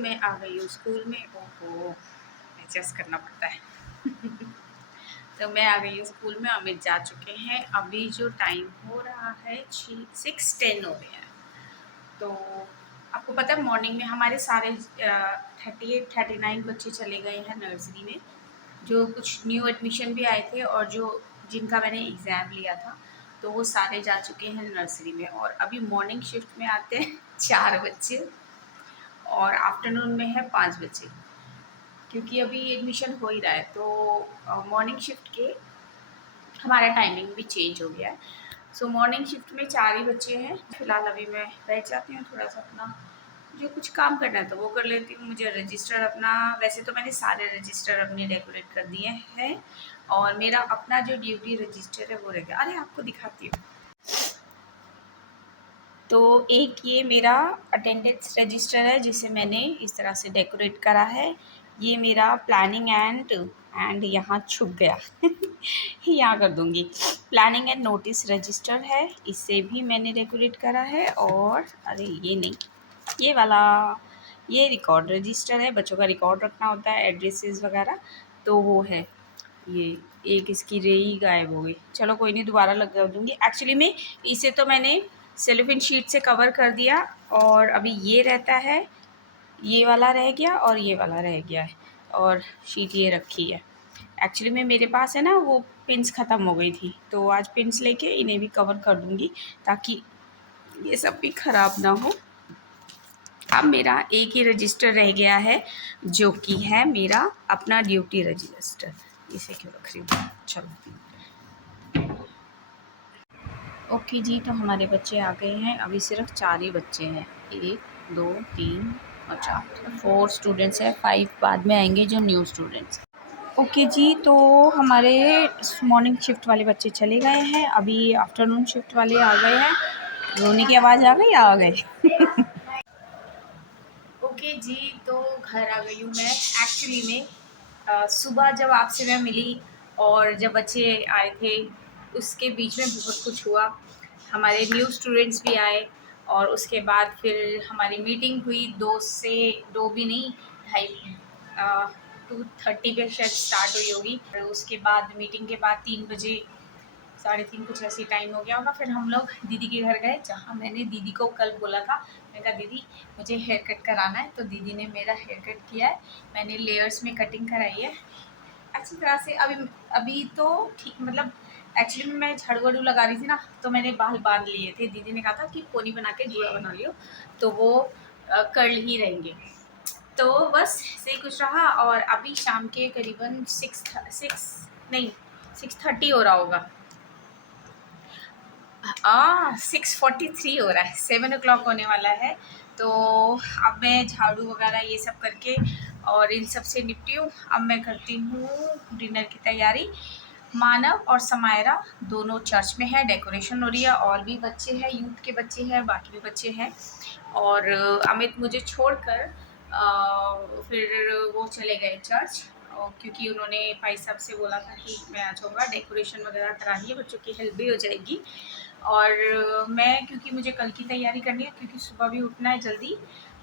मैं आ गई हूँ स्कूल में। ओहो, एडजस्ट करना पड़ता है। तो मैं आ गई हूँ स्कूल में, अमित जा चुके हैं। अभी जो टाइम हो रहा है 6:10 हो गया है। तो आपको पता है मॉर्निंग में हमारे सारे 38-39 बच्चे चले गए हैं नर्सरी में, जो कुछ न्यू एडमिशन भी आए थे और जो जिनका मैंने एग्ज़ाम लिया था, तो वो सारे जा चुके हैं नर्सरी में। और अभी मॉर्निंग शिफ्ट में आते हैं 4 बच्चे और आफ्टरनून में है 5 बच्चे, क्योंकि अभी एडमिशन हो ही रहा है। तो मॉर्निंग शिफ्ट के हमारा टाइमिंग भी चेंज हो गया है। सो मॉर्निंग शिफ्ट में 4 ही बच्चे हैं। फ़िलहाल अभी मैं बैठ जाती हूँ, थोड़ा सा अपना जो कुछ काम करना है तो वो कर लेती हूँ। मुझे रजिस्टर अपना, वैसे तो मैंने सारे रजिस्टर अपने डेकोरेट कर दिए हैं और मेरा अपना जो ड्यूटी रजिस्टर है वो रह गया। अरे आपको दिखाती हूँ। तो एक ये मेरा अटेंडेंस रजिस्टर है जिसे मैंने इस तरह से डेकोरेट करा है। ये मेरा प्लानिंग एंड यहाँ छुप गया यहाँ कर दूँगी। प्लानिंग एंड नोटिस रजिस्टर है, इसे भी मैंने डेकोरेट करा है। और अरे ये नहीं, ये वाला, ये रिकॉर्ड रजिस्टर है, बच्चों का रिकॉर्ड रखना होता है, एड्रेसेस वगैरह, तो वो है। ये एक इसकी रेई गायब हो गई, चलो कोई नहीं, दोबारा लगा दूँगी। एक्चुअली में इसे तो मैंने सेलोफेन शीट से कवर कर दिया और अभी ये रहता है, ये वाला रह गया और ये वाला रह गया है और शीट ये रखी है। एक्चुअली में मेरे पास है ना वो पिन्स ख़त्म हो गई थी, तो आज पिन्स लेके इन्हें भी कवर कर दूँगी ताकि ये सब भी ख़राब ना हो। अब मेरा एक ही रजिस्टर रह गया है जो कि है मेरा अपना ड्यूटी रजिस्टर। इसे क्यों रख रही हूँ, चलो। ओके जी, तो हमारे बच्चे आ गए हैं। अभी सिर्फ 4 ही बच्चे हैं, 1 2 3 और 4, 4 स्टूडेंट्स हैं। 5 बाद में आएंगे जो न्यू स्टूडेंट्स। ओके जी, तो हमारे मॉर्निंग शिफ्ट वाले बच्चे चले गए हैं, अभी आफ्टरनून शिफ्ट वाले आ गए हैं। रोने की आवाज़ आ गई, आ गए ओके जी, तो घर आ गई हूँ मैं। एक्चुअली में सुबह जब आपसे मैं मिली और जब बच्चे आए थे उसके बीच में बहुत कुछ हुआ। हमारे न्यू स्टूडेंट्स भी आए और उसके बाद फिर हमारी मीटिंग हुई 2 से 2 भी नहीं, 2:30 पे शायद स्टार्ट हुई होगी। और उसके बाद मीटिंग के बाद 3 बजे, 3:30 कुछ ऐसी टाइम हो गया होगा। फिर हम लोग दीदी के घर गए, जहाँ मैंने दीदी को कल बोला था, मैंने कहा दीदी मुझे हेयर कट कराना है, तो दीदी ने मेरा हेयर कट किया है। मैंने लेयर्स में कटिंग कराई है अच्छी तरह से। अभी तो ठीक, मतलब एक्चुअली में मैं झाड़ू वाड़ू लगा रही थी ना, तो मैंने बाल बांध लिए थे। दीदी ने कहा था कि पोनी बना के जूड़ा बना लियो, तो वो कर्ल ही रहेंगे। तो बस ऐसे ही कुछ रहा और अभी शाम के करीबन 6:30 हो रहा होगा। 6:43 हो रहा है, 7 o'clock होने वाला है। तो अब मैं झाड़ू वगैरह ये सब करके और इन सब से निपटी हूँ। अब मैं करती हूँ डिनर की तैयारी। मानव और समायरा दोनों चर्च में है, डेकोरेशन हो रही है, और भी बच्चे हैं, यूथ के बच्चे हैं, बाकी भी बच्चे हैं। और अमित मुझे छोड़कर फिर वो चले गए चर्च, और क्योंकि उन्होंने भाई साहब से बोला था कि मैं आ जाऊँगा, डेकोरेशन वगैरह करानी है, बच्चों की हेल्प भी हो जाएगी। और मैं, क्योंकि मुझे कल की तैयारी करनी है, क्योंकि सुबह भी उठना है जल्दी,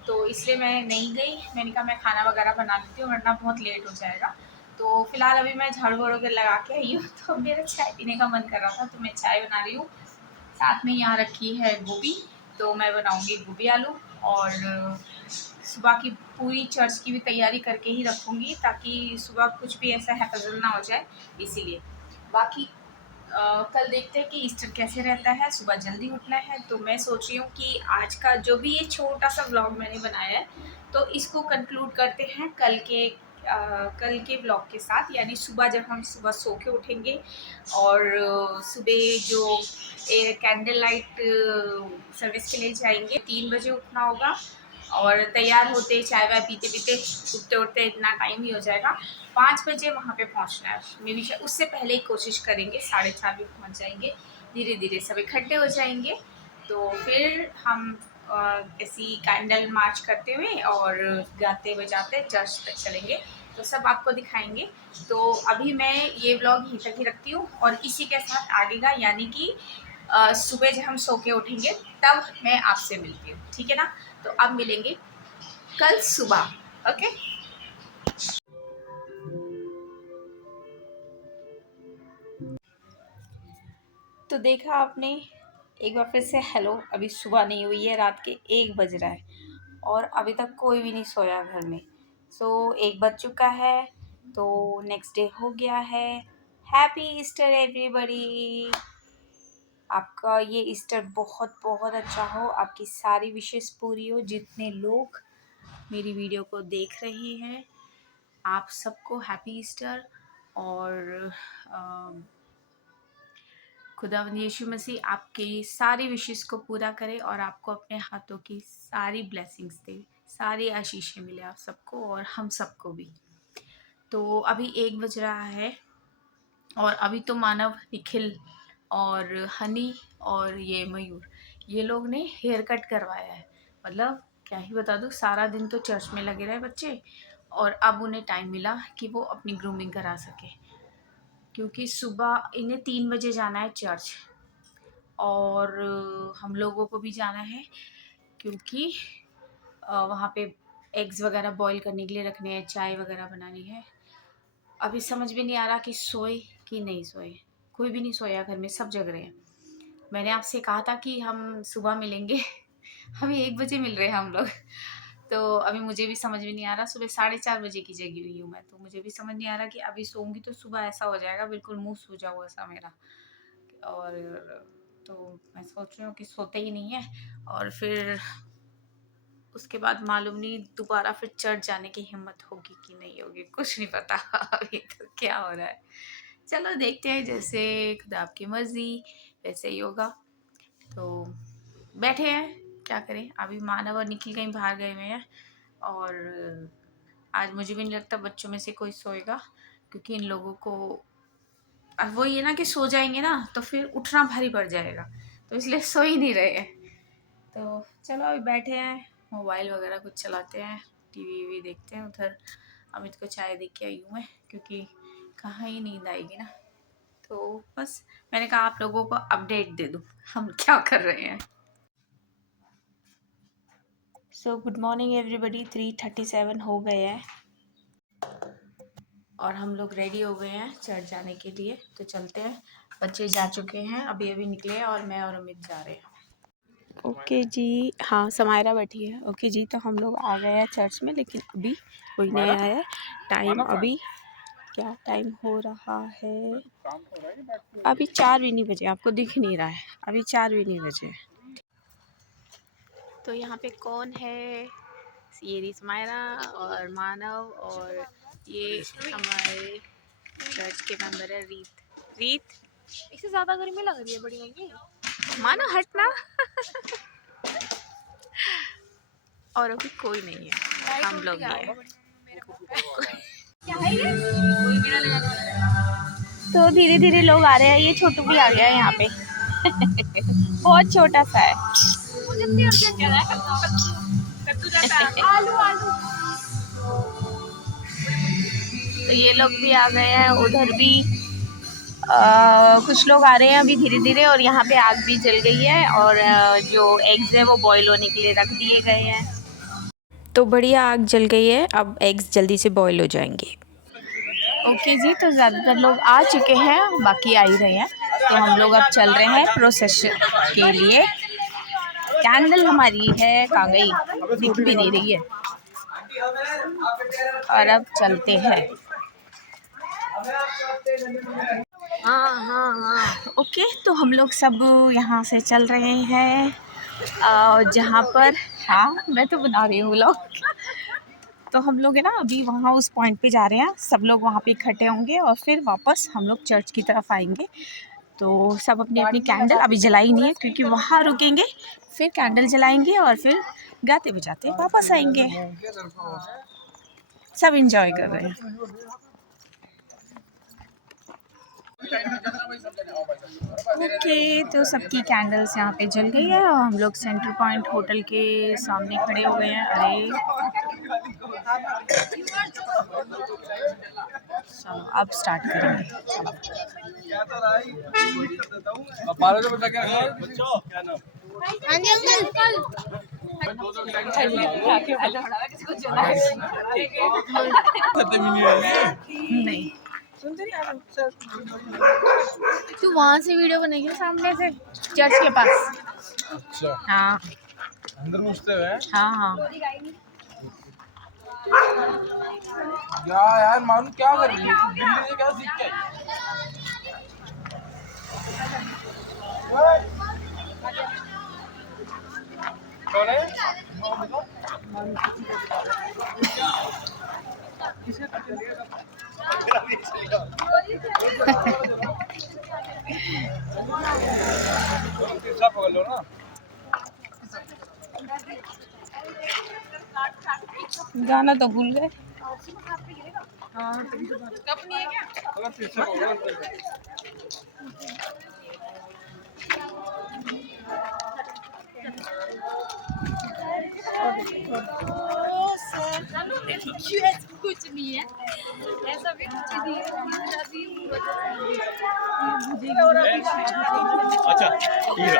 तो इसलिए मैं नहीं गई। मैंने कहा मैं खाना वगैरह बना लेती हूँ वरना बहुत लेट हो जाएगा। तो फिलहाल अभी मैं झाड़ू वाड़ू के लगा के आई हूँ, तो मेरा चाय पीने का मन कर रहा था, तो मैं चाय बना रही हूँ। साथ में यहाँ रखी है गोभी, तो मैं बनाऊँगी गोभी आलू। और सुबह की पूरी चर्च की भी तैयारी करके ही रखूँगी, ताकि सुबह कुछ भी ऐसा हैपन ना हो जाए, इसीलिए। बाकी कल देखते हैं कि ईस्टर कैसे रहता है। सुबह जल्दी उठना है, तो मैं सोच रही हूँ कि आज का जो भी ये छोटा सा व्लॉग मैंने बनाया है, तो इसको कंक्लूड करते हैं कल के व्लॉग के साथ। यानी सुबह जब हम सुबह सो के उठेंगे और सुबह जो कैंडल लाइट सर्विस के लिए जाएंगे, 3 बजे उठना होगा और तैयार होते, चाय वाय पीते पीते, उठते उठते इतना टाइम ही हो जाएगा। 5 बजे वहाँ पे पहुँचना है। मे बी उससे पहले ही कोशिश करेंगे, 4:30 भी पहुँच जाएंगे। धीरे धीरे सब इकट्ठे हो जाएंगे, तो फिर हम ऐसी कैंडल मार्च करते हुए और गाते बजाते चर्च तक चलेंगे, तो सब आपको दिखाएंगे। तो अभी मैं ये व्लॉग यहीं तक ही रखती हूँ और इसी के साथ आगे का, यानी कि सुबह जब हम सो के उठेंगे तब मैं आपसे मिलती हूँ, ठीक है ना। तो अब मिलेंगे कल सुबह। ओके। तो देखा आपने, एक बार फिर से हेलो। अभी सुबह नहीं हुई है, रात के 1 बज रहा है और अभी तक कोई भी नहीं सोया घर में। सो 1 बज चुका है, तो नेक्स्ट डे हो गया है। Happy Easter everybody. आपका ये ईस्टर बहुत बहुत अच्छा हो, आपकी सारी विशेष पूरी हो। जितने लोग मेरी वीडियो को देख रहे हैं, आप सबको हैप्पी ईस्टर। और खुदावंद यीशु मसीह आपकी सारी विशेष को पूरा करे और आपको अपने हाथों की सारी ब्लेसिंग्स दे, सारी आशीषें मिले आप सबको और हम सबको भी। तो अभी 1 बज रहा है और अभी तो मानव, निखिल और हनी और ये मयूर, ये लोग ने हेयर कट करवाया है। मतलब क्या ही बता दूँ, सारा दिन तो चर्च में लगे रहे बच्चे और अब उन्हें टाइम मिला कि वो अपनी ग्रूमिंग करा सके, क्योंकि सुबह इन्हें 3 बजे जाना है चर्च और हम लोगों को भी जाना है, क्योंकि वहाँ पे एग्स वगैरह बॉईल करने के लिए रखने हैं, चाय वगैरह बनानी है। अभी समझ में नहीं आ रहा कि सोए कि नहीं सोए। कोई भी नहीं सोया घर में, सब जग रहे हैं। मैंने आपसे कहा था कि हम सुबह मिलेंगे अभी 1 बजे मिल रहे हैं हम लोग। तो अभी मुझे भी समझ में नहीं आ रहा, सुबह 4:30 बजे की जगी हुई हूँ मैं, तो मुझे भी समझ नहीं आ रहा कि अभी सोऊंगी तो सुबह ऐसा हो जाएगा, बिल्कुल मुंह सूजा हुआ सा मेरा। और तो मैं सोच रही हूँ कि सोते ही नहीं है और फिर उसके बाद मालूम नहीं दोबारा फिर चर्च जाने की हिम्मत होगी कि नहीं होगी, कुछ नहीं पता अभी तो क्या हो रहा है। चलो देखते हैं, जैसे खुदा आपकी मर्जी वैसे ही होगा। तो बैठे हैं, क्या करें। अभी मानव और निखिल कहीं बाहर गए हुए हैं और आज मुझे भी नहीं लगता बच्चों में से कोई सोएगा, क्योंकि इन लोगों को अब वो ये ना कि सो जाएंगे ना तो फिर उठना भारी पड़ जाएगा, तो इसलिए सो ही नहीं रहे हैं। तो चलो अभी बैठे हैं, मोबाइल वगैरह कुछ चलाते हैं, टीवी वीवी देखते हैं। उधर अमित को चाय दे के आई हूँ मैं, क्योंकि कहाँ ही नींद आएगी ना। तो बस मैंने कहा आप लोगों को अपडेट दे दूँ हम क्या कर रहे हैं। So good morning everybody. 3:37 हो गए हैं और हम लोग रेडी हो गए हैं चर्च जाने के लिए, तो चलते हैं। बच्चे जा चुके हैं, अभी अभी निकले और मैं और अमित जा रहे हैं। ओके जी, हाँ समायरा बैठी है। ओके जी, तो हम लोग आ गए हैं चर्च में, लेकिन अभी कोई नहीं आया है। टाइम अभी क्या टाइम हो रहा है, अभी 4 भी नहीं बजे, आपको दिख नहीं रहा है, अभी 4 भी नहीं बजे। तो यहाँ पे कौन है, ये समायरा और मानव और ये हमारे चर्च के मेंबर है रीत। रीत, इससे ज़्यादा गर्मी लग रही है, बड़ी महंगी मानो हटना और अभी कोई नहीं है, हम लोग ही हैं। तो धीरे धीरे लोग आ रहे हैं। ये छोटू भी आ गया है यहाँ पे बहुत छोटा सा है। आलू आलू। तो ये लोग भी आ गए हैं, उधर भी कुछ लोग आ रहे हैं अभी धीरे धीरे। और यहाँ पे आग भी जल गई है और जो एग्स है वो बॉईल होने के लिए रख दिए गए हैं। तो बढ़िया आग जल गई है, अब एग्स जल्दी से बॉईल हो जाएंगे। ओके जी, तो ज़्यादातर लोग आ चुके हैं, बाकी आ ही रहे हैं। तो हम लोग अब चल रहे हैं प्रोसेशन के लिए। कैंडल हमारी है कहाँ गई, दिख भी नहीं रही है। और अब चलते हैं। हाँ हाँ हाँ ओके, तो हम लोग सब यहाँ से चल रहे हैं जहाँ पर, हाँ मैं तो बना रही हूँ व्लॉग। तो हम लोग है ना अभी वहाँ उस पॉइंट पे जा रहे हैं, सब लोग वहाँ पे इकट्ठे होंगे और फिर वापस हम लोग चर्च की तरफ आएंगे। तो सब अपनी अपनी कैंडल अभी जलाई नहीं है, क्योंकि वहाँ रुकेंगे, फिर कैंडल जलाएंगे और फिर गाते बजाते वापस आएंगे। सब एंजॉय कर रहे हैं। ओके, तो सबकी कैंडल्स यहाँ पे जल गई है और हम लोग सेंटर पॉइंट होटल के सामने खड़े हुए हैं। अरे चलो अब स्टार्ट करेंगे। नहीं तू वहाँ से वीडियो बनेगी सामने से चर्च के पास। अच्छा हाँ अंदर घुसते हुए हाँ हाँ यार मालूम क्या कर रही है तू दिल्ली से क्या सीख के आई? कौन है? तीसरा पकड़ लो ना। गाना तो भूल गए। अगर तीसरा पकड़ कुछ नहीं है ऐसा भी कुछ नहीं है। अच्छा ठीक है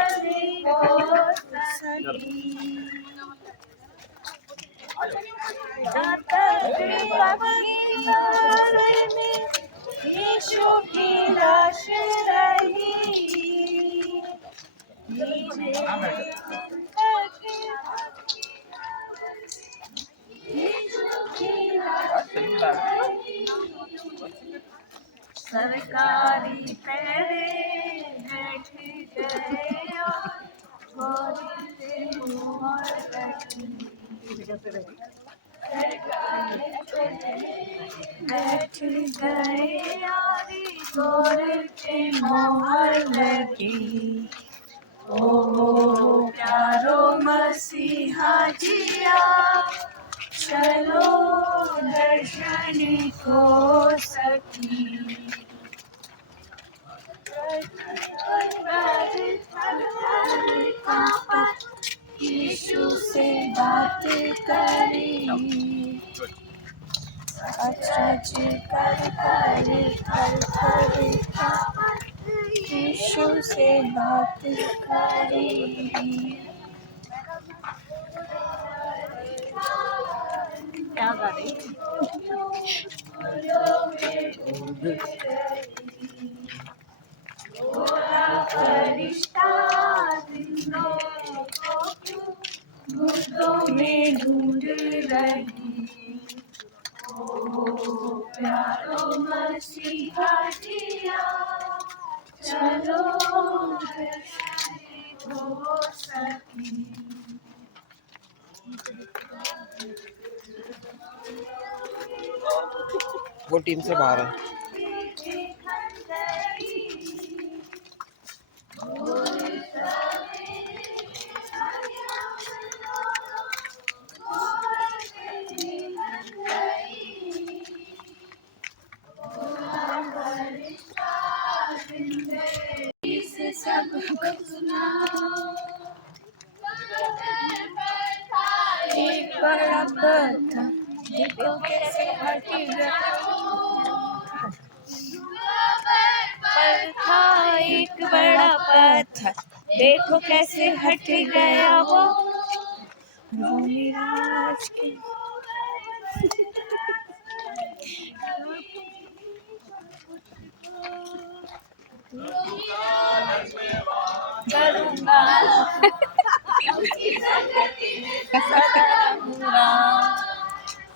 यीशु की लाश रही सरकारी तेरे बैठ गए और बैठ गए यारी गोर के मोहर लगी। ओ प्यारो मसीहा जिया चलो दर्शन को सकी। यीशु से बात करी अचरज कर यीशु से बात करी। क्या गा रही फरिश्ता जिंदों को मुर्दों में ढूंढ रही। ओ प्यारो मसीहा जिया चलो हो सकी। वो टीम से बाहर है। एक बड़ा पत्थर देखो कैसे हट गया पर था एक बड़ा पत्थर देखो कैसे हट गया वो मिराज के करूँगा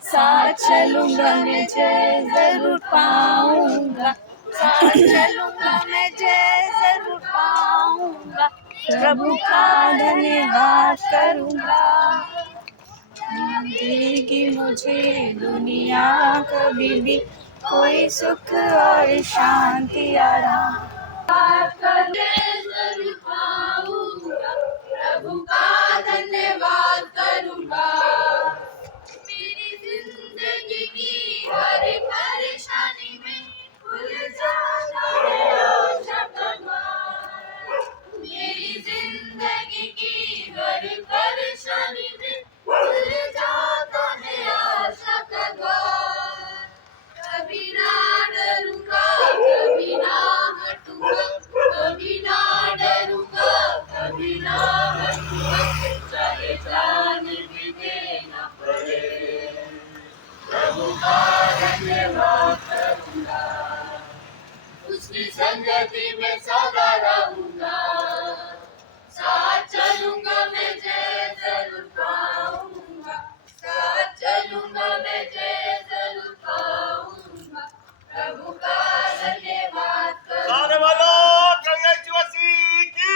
साथ चलूंगा मैं जय जरूर पाऊंगा। साथ चलूंगा मैं जय जरूर पाऊंगा। प्रभु का धन्यवाद करूंगा। देगी मुझे दुनिया कभी भी कोई सुख और शांति आराम। जरूर पाऊंगा प्रभु का धन्यवाद करूंगा। मेरी जिंदगी की हर परेशानी में खुल जाता है आशा का द्वार। मेरी जिंदगी की हर परेशानी में खुल जाता है आशा का द्वार। कभी ना डरूंगा कभी ना गति में सदा रहूंगा, साथ चलूंगा मैं जय जरूर पाऊंगा, साथ चलूंगा मैं जय जरूर पाऊंगा, प्रभु का धन्यवाद करूंगा। सारे वालों गंगा मसीह की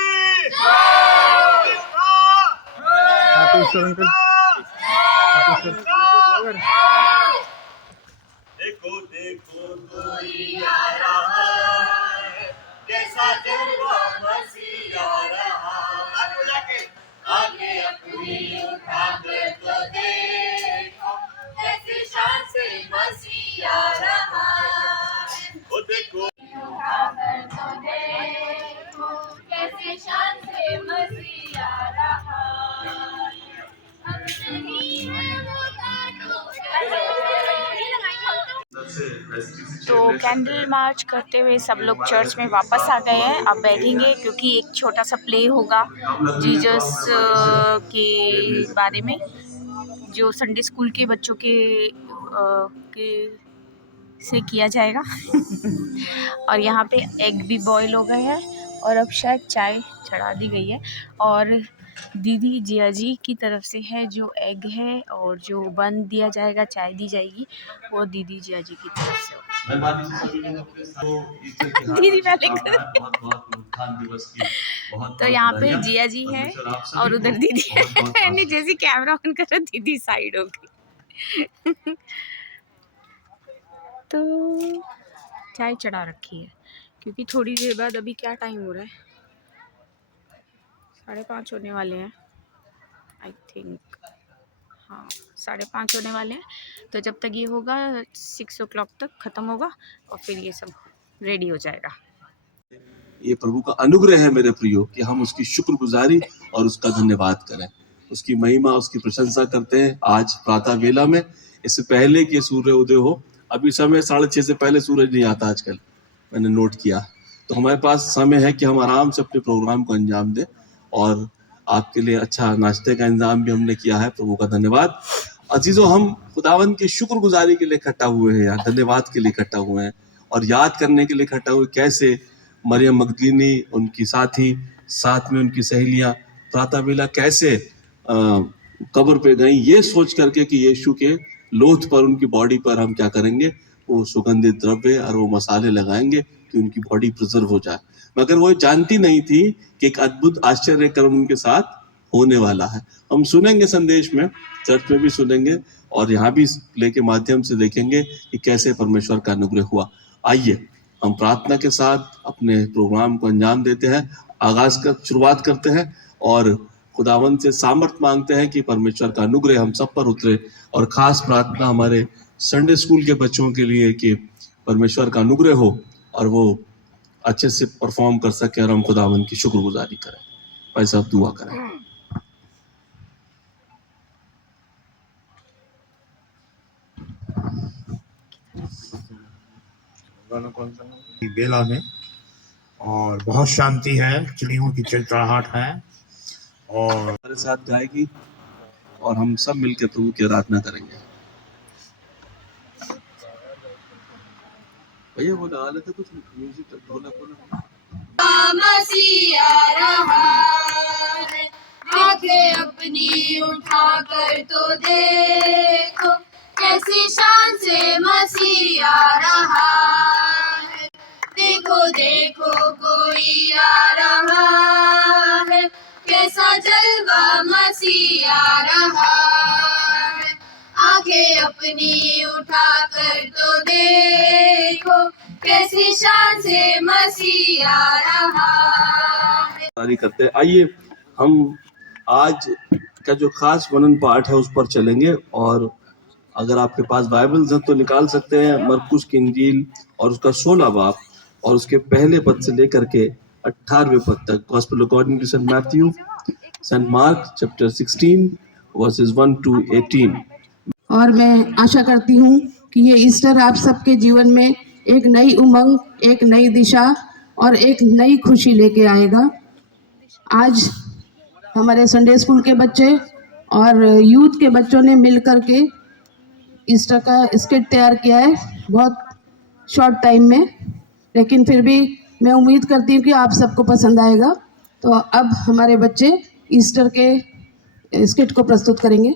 देखो देखो कोई आ रहा है, कैसा जलवा मसीह आ रहा है, आगे अपनी उठा कर तो देखो, कैसी शान से मसीह आ रहा है, वो देखो उठाकर तो देखो, कैसी शान से मसीह आ रहा है। हम नहीं है वो तो कैंडल मार्च करते हुए सब लोग चर्च में वापस आ गए हैं। अब बैठेंगे क्योंकि एक छोटा सा प्ले होगा जीसस के बारे में, जो संडे स्कूल के बच्चों के से किया जाएगा। और यहाँ पे एग भी बॉईल हो गए हैं और अब शायद चाय चढ़ा दी गई है। और दीदी जिया जी की तरफ से है जो एग है, और जो बन दिया जाएगा, चाय दी जाएगी, वो दीदी जिया जी की तरफ से दीदी तो यहाँ पे जिया जी है और उधर दीदी है। जैसे कैमरा ऑन करो दीदी साइड हो गई। तो चाय चढ़ा रखी है क्योंकि थोड़ी देर बाद, अभी क्या टाइम हो रहा है, 5:30 होने वाले हैं आई थिंक। हाँ 5:30 होने वाले हैं। तो जब तक ये होगा 6 o'clock तक ख़त्म होगा और फिर ये सब रेडी हो जाएगा। ये प्रभु का अनुग्रह है मेरे प्रियो कि हम उसकी शुक्रगुजारी और उसका धन्यवाद करें, उसकी महिमा, उसकी प्रशंसा करते हैं। आज प्रातः वेला में, इससे पहले कि सूर्य उदय हो, अभी समय 6:30 से पहले सूरज नहीं आता आजकल, मैंने नोट किया। तो हमारे पास समय है कि हम आराम से अपने प्रोग्राम को अंजाम दें, और आपके लिए अच्छा नाश्ते का इंतजाम भी हमने किया है। प्रभु का धन्यवाद। अजीजों, हम खुदावन की शुक्रगुजारी के लिए इकट्ठा हुए हैं यार, धन्यवाद के लिए इकट्ठा हुए हैं और याद करने के लिए इकट्ठा हुए कैसे मरियम मगदलीनी, उनकी साथी, साथ में उनकी सहेलियां प्रातः वेला कैसे कब्र पे गई, ये सोच करके कि यीशु के लोथ पर, उनकी बॉडी पर हम क्या करेंगे, वो सुगंधित द्रव्य और वो मसाले लगाएंगे कि उनकी बॉडी प्रिजर्व हो जाए। मगर वो जानती नहीं थी कि एक अद्भुत आश्चर्य कर्म उनके साथ होने वाला है। हम सुनेंगे संदेश में, चर्च में भी सुनेंगे और यहाँ भी प्ले के माध्यम से देखेंगे कि कैसे परमेश्वर का अनुग्रह हुआ। आइए हम प्रार्थना के साथ अपने प्रोग्राम को अंजाम देते हैं, शुरुआत करते हैं और खुदावन से सामर्थ मांगते हैं कि परमेश्वर का अनुग्रह हम सब पर उतरे। और खास प्रार्थना हमारे संडे स्कूल के बच्चों के लिए कि परमेश्वर का अनुग्रह हो और वो अच्छे से परफॉर्म कर सके और हम खुदावन की शुक्रगुजारी करें। भाई साहब दुआ करें। बेला में और बहुत शांति है, चिड़ियों की चिड़चिड़ाहट है और हमारे साथ गाएगी और हम सब मिलकर प्रभु की आराधना करेंगे। भैया वो लगा लेते कुछ म्यूजिक, ढोलक वोलक। मसीह आ रहा है, आंखें अपनी उठा कर तो देखो, कैसी शान से मसीह आ रहा है। देखो देखो कोई आ रहा है, कैसा जलवा मसीह आ रहा है। आंखें अपनी उठा कर तो देखो, कैसी शान से मसीह आ रहा है। करते हैं। आइए हम आज का जो खास मनन पाठ है उस पर चलेंगे, और अगर आपके पास बाइबल्स हैं तो निकाल सकते हैं मरकुस की इंजील और उसका 16 बाब और उसके पहले पद से लेकर के 18वें पद तक। Gospel according to Saint Matthew, Saint Mark chapter 16 verses 1 to 18। और मैं आशा करती हूँ कि ये ईस्टर आप सबके जीवन में एक नई उमंग, एक नई दिशा और एक नई खुशी लेके आएगा। आज हमारे संडे स्कूल के बच्चे और यूथ के बच्चों ने मिलकर के ईस्टर का स्किट तैयार किया है, बहुत शॉर्ट टाइम में, लेकिन फिर भी मैं उम्मीद करती हूँ कि आप सबको पसंद आएगा। तो अब हमारे बच्चे ईस्टर के स्किट को प्रस्तुत करेंगे।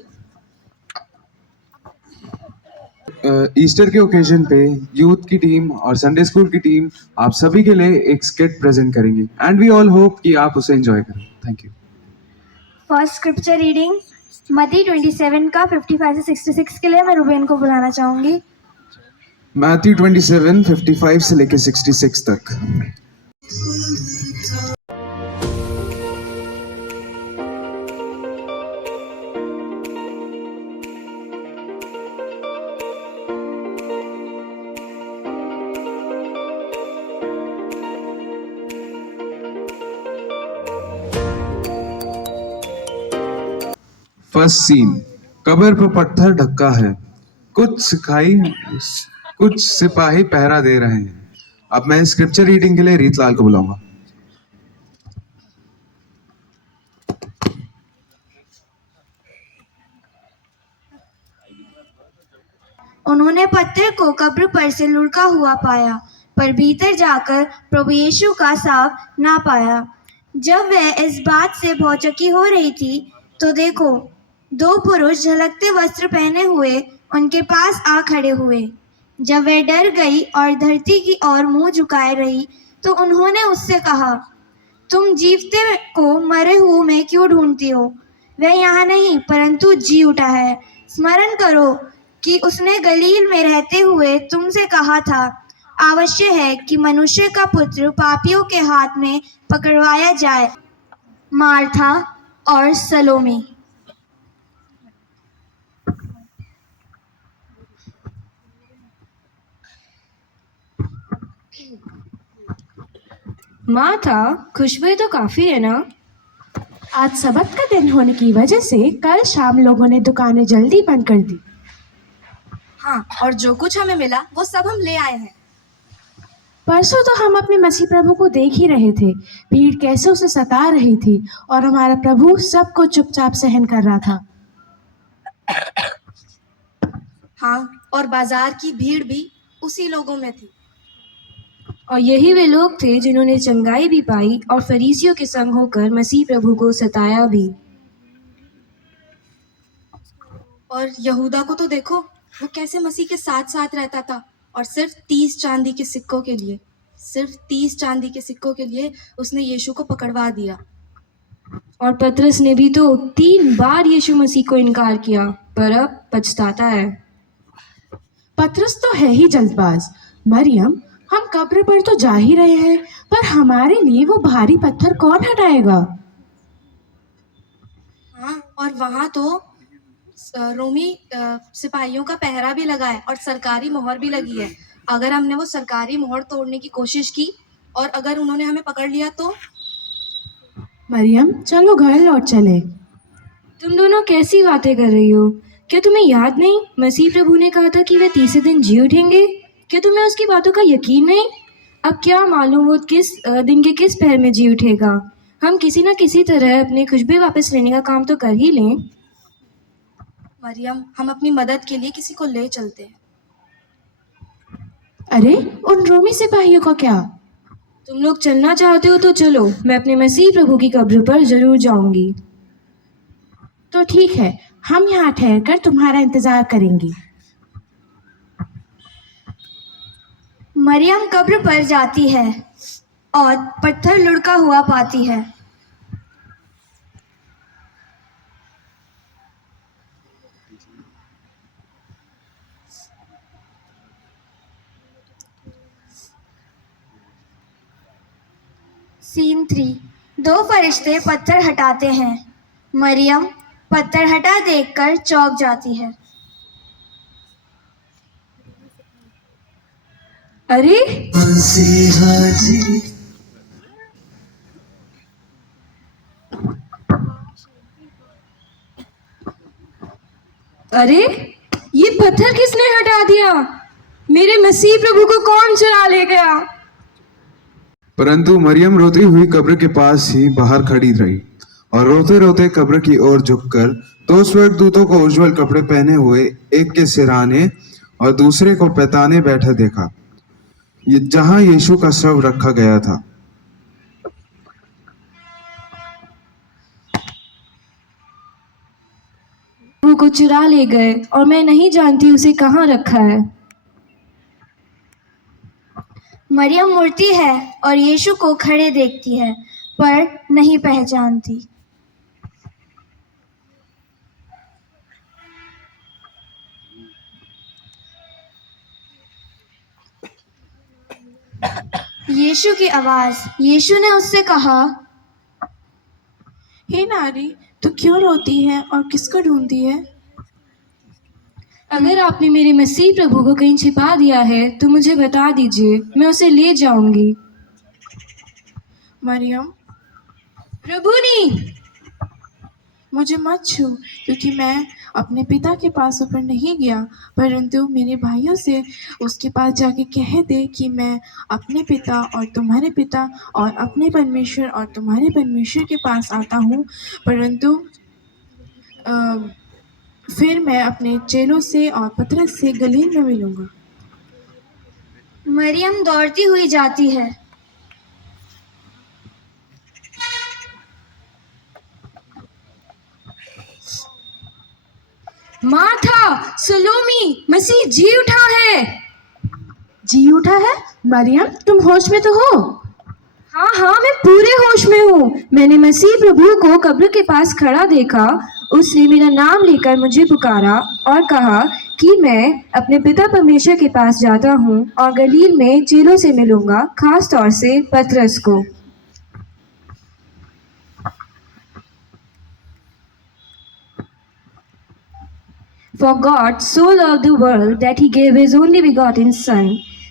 ईस्टर के ओकेजन पे यूथ की टीम और संडे स्कूल की टीम आप सभी के लिए एक स्किट प्रेजेंट करेंगे एंड वी ऑल होप कि आप उसे एंजॉय करें। Thank you. First scripture reading मत्ती 27 का 55 से 66 के लिए मैं रुबेन को बुलाना चाहूँगी। मैथ्यू 27 55 से लेकर 66 तक। फर्स्ट सीन, कब्र पर पत्थर ढका है, कुछ सिपाही पहरा दे रहे हैं। अब मैं स्क्रिप्चर रीडिंग के लिए रीतलाल को बुलाऊंगा। उन्होंने पत्थर को कब्र पर से लुढ़का हुआ पाया, पर भीतर जाकर प्रभु यीशु का साफ ना पाया। जब वह इस बात से भौचक्की हो रही थी तो देखो, दो पुरुष झलकते वस्त्र पहने हुए उनके पास आ खड़े हुए। जब वह डर गई और धरती की ओर मुंह झुकाए रही तो उन्होंने उससे कहा, तुम जीवते को मरे हुए में क्यों ढूंढती हो? वह यहाँ नहीं परंतु जी उठा है। स्मरण करो कि उसने गलील में रहते हुए तुमसे कहा था, आवश्यक है कि मनुष्य का पुत्र पापियों के हाथ में पकड़वाया जाए। मार्था और सलोमी। मार्था, खुशबू तो काफी है ना? आज सबत का दिन होने की वजह से कल शाम लोगों ने दुकानें जल्दी बंद कर दी। हाँ, और जो कुछ हमें मिला वो सब हम ले आए हैं। परसों तो हम अपने मसीह प्रभु को देख ही रहे थे, भीड़ कैसे उसे सता रही थी और हमारा प्रभु सबको चुपचाप सहन कर रहा था। हाँ, और बाजार की भीड़ भी उसी लोगों में थी। और यही वे लोग थे जिन्होंने चंगाई भी पाई और फरीसियों के संग होकर मसीह प्रभु को सताया भी। और यहूदा को तो देखो, वो कैसे मसीह के साथ साथ रहता था और सिर्फ 30 चांदी के सिक्कों के लिए उसने यीशु को पकड़वा दिया। और पतरस ने भी तो 3 बार यीशु मसीह को इनकार किया, पर अब पछताता है। पतरस तो है ही जल्दबाज। मरियम, हम कब्र पर तो जा ही रहे हैं, पर हमारे लिए वो भारी पत्थर कौन हटाएगा? हाँ, और वहाँ तो रोमी सिपाहियों का पहरा भी लगा है और सरकारी मोहर भी लगी है। अगर हमने वो सरकारी मोहर तोड़ने की कोशिश की और अगर उन्होंने हमें पकड़ लिया तो? मरियम, चलो घर लौट चले। तुम दोनों कैसी बातें कर रही हो? क्या तुम्हें याद नहीं, मसीह प्रभु ने कहा था कि वे तीसरे दिन जी उठेंगे? क्या तुम्हें उसकी बातों का यकीन नहीं? अब क्या मालूम वो किस दिन के किस पहर में जी उठेगा। हम किसी न किसी तरह अपने खुशबू वापस लेने का काम तो कर ही लें। मरियम, हम अपनी मदद के लिए किसी को ले चलते हैं। अरे, उन रोमी सिपाहियों का क्या? तुम लोग चलना चाहते हो तो चलो, मैं अपने मसीह प्रभु की कब्र पर जरूर जाऊंगी। तो ठीक है, हम यहाँ ठहरकर तुम्हारा इंतजार करेंगे। मरियम कब्र पर जाती है और पत्थर लुढ़का हुआ पाती है। सीन 3, 2 फरिश्ते पत्थर हटाते हैं। मरियम पत्थर हटा देखकर चौंक जाती है। अरे, अरे, ये पत्थर किसने हटा दिया? मेरे मसीह प्रभु को कौन चुरा ले गया? परंतु मरियम रोती हुई कब्र के पास ही बाहर खड़ी रही और रोते रोते कब्र की ओर झुककर 2 स्वर्गदूतों को उज्जवल कपड़े पहने हुए, एक के सिरहाने और दूसरे को पैताने बैठा देखा। जहां यीशु का शव रखा गया था। वो को चुरा ले गए और मैं नहीं जानती उसे कहाँ रखा है। मरियम मूर्ति है और यीशु को खड़े देखती है पर नहीं पहचानती। यीशु की आवाज। यीशु ने उससे कहा, हे नारी, तू क्यों रोती है और किसको ढूंढती है? अगर आपने मेरे मसीह प्रभु को कहीं छिपा दिया है तो मुझे बता दीजिए, मैं उसे ले जाऊंगी। मरियम, प्रभुनी, मुझे मत छू, क्योंकि मैं अपने पिता के पास ऊपर नहीं गया, परंतु मेरे भाइयों से उसके पास जाके कह दे कि मैं अपने पिता और तुम्हारे पिता और अपने परमेश्वर और तुम्हारे परमेश्वर के पास आता हूँ, परंतु फिर मैं अपने चेलों से और पतरस से गलील में मिलूंगा। मरियम दौड़ती हुई जाती है। मार्था, सलोमी, मसीह जी उठा है। जी उठा है? मरियम, तुम होश में तो हो? हाँ हाँ, मैं पूरे होश में हूँ। मैंने मसीह प्रभु को कब्र के पास खड़ा देखा। उसने मेरा नाम लेकर मुझे पुकारा और कहा कि मैं अपने पिता परमेश्वर के पास जाता हूँ और गलील में चेलों से मिलूंगा, खास तौर से पतरस को। For God so loved the world that he gave his only begotten Son,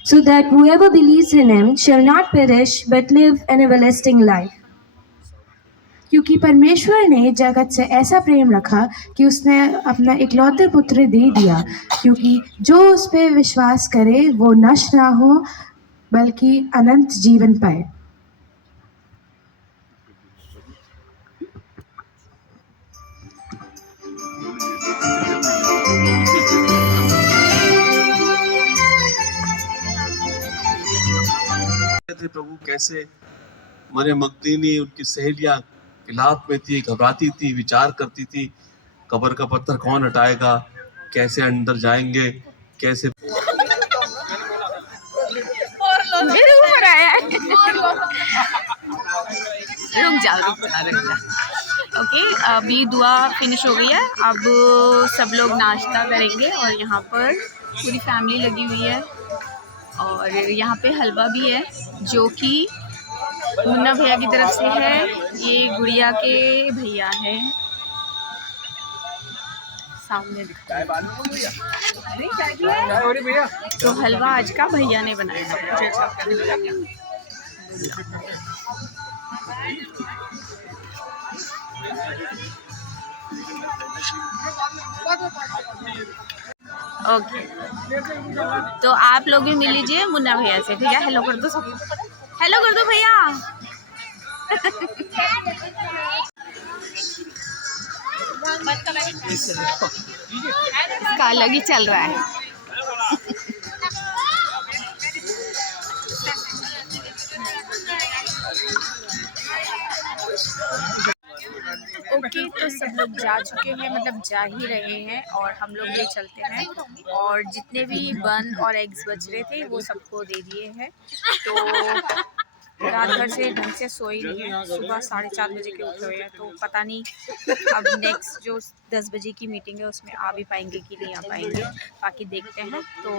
so that whoever believes in him shall not perish but live an everlasting life. क्योंकि परमेश्वर ने जगत से ऐसा प्रेम रखा कि उसने अपना इकलौते पुत्र दे दिया, क्योंकि जो उस पर विश्वास करे वो नष्ट ना हो बल्कि अनंत जीवन पाए। प्रभु कैसे मरियम मगदलीनी, उनकी सहेलियां किलात में थी, घबराती थी, विचार करती थी कब्र का पत्थर कौन हटाएगा, कैसे अंदर जाएंगे, कैसे। रुक जा। ओके, अभी दुआ फिनिश हो गई है। अब सब लोग नाश्ता करेंगे और यहाँ पर पूरी फैमिली लगी हुई है और यहाँ पे हलवा भी है जो कि मुन्ना भैया की तरफ से है। ये गुड़िया के भैया हैं, सामने दिखता है। तो हलवा आज का भैया ने बनाया है। ओके, तो आप लोग भी मिल लीजिए मुन्ना भैया से। भैया हेलो कर दो, सब हेलो कर दो भैया। इसका अलग ही चल रहा है। ओके, तो सब लोग जा चुके हैं, मतलब जा ही रहे हैं और हम लोग भी चलते हैं। और जितने भी बन और एग्स बच रहे थे वो सबको दे दिए हैं। तो रात भर से ढंग से सोई नहीं है, सुबह 4:30 बजे के उठे हुए हैं। तो पता नहीं अब नेक्स्ट जो 10 बजे की मीटिंग है उसमें आ भी पाएंगे कि नहीं आ पाएंगे, बाकी देखते हैं। तो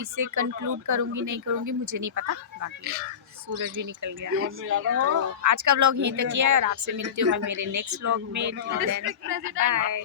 इसे कंक्लूड करूँगी नहीं करूँगी मुझे नहीं पता, बाकी सूरज भी निकल गया है। तो आज का व्लॉग यहीं तक ही है और आपसे मिलती हूँ मैं मेरे नेक्स्ट व्लॉग में। बाय।